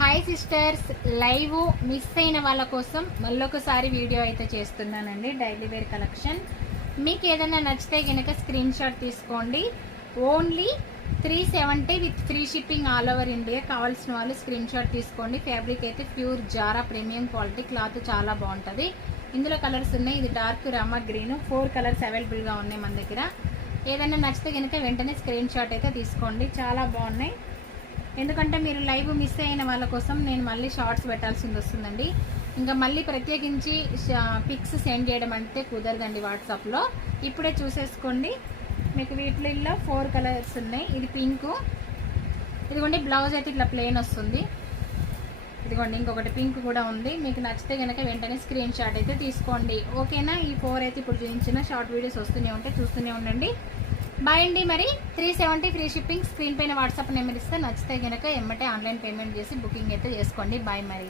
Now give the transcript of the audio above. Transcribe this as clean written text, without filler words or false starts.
Hi sisters, live miss అయిన వాళ్ళ కోసం మళ్ళొకసారి వీడియో అయితే చేస్తున్నానండి. డైలీ వేర్ కలెక్షన్ మీకు ఏదైనా నచ్చితే కనుక స్క్రీన్ షాట్ తీసుకోండి. Only 370 with free shipping all over India. కావాల్సిన వాళ్ళు స్క్రీన్ షాట్ తీసుకోండి. ఫ్యాబ్రిక్ అయితే pure Zara premium quality, cloth చాలా బాగుంటుంది. ఇందులో కలర్స్ ఉన్నాయి. ఇది డార్క్ రామా గ్రీన్, 4 కలర్స్ అవైలబుల్గా ఉన్నాయి మన దగ్గర. ఏదైనా నచ్చితే కనుక వెంటనే స్క్రీన్ షాట్ అయితే తీసుకోండి. చాలా బాగున్నాయి. ఎందుకంటే మీరు లైవ్ మిస్ అయిన వాళ్ళ కోసం నేను మళ్ళీ షార్ట్స్ పెట్టాల్సింది వస్తుందండి. ఇంకా మళ్ళీ ప్రత్యేకించి పిక్స్ సెండ్ చేయడం అంటే కుదరదండి వాట్సాప్లో. ఇప్పుడే చూసేసుకోండి. మీకు వీటిల్లో 4 కలర్స్ ఉన్నాయి. ఇది పింక్, ఇదిగోండి బ్లౌజ్ అయితే ఇట్లా ప్లెయిన్ వస్తుంది. ఇదిగోండి ఇంకొకటి పింక్ కూడా ఉంది. మీకు నచ్చితే కనుక వెంటనే స్క్రీన్ షాట్ అయితే తీసుకోండి. ఓకేనా? ఈ 4 అయితే ఇప్పుడు చూపించిన షార్ట్ వీడియోస్ వస్తూనే ఉంటాయి, చూస్తూనే ఉండండి. బాయ్ అండి. మరి 370 ఫ్రీ షిప్పింగ్. స్క్రీన్ పైన వాట్సాప్ నెంబర్ ఇస్తే నచ్చితే కనుక ఎమ్మటే ఆన్లైన్ పేమెంట్ చేసి బుకింగ్ అయితే చేసుకోండి. బాయ్ మరి.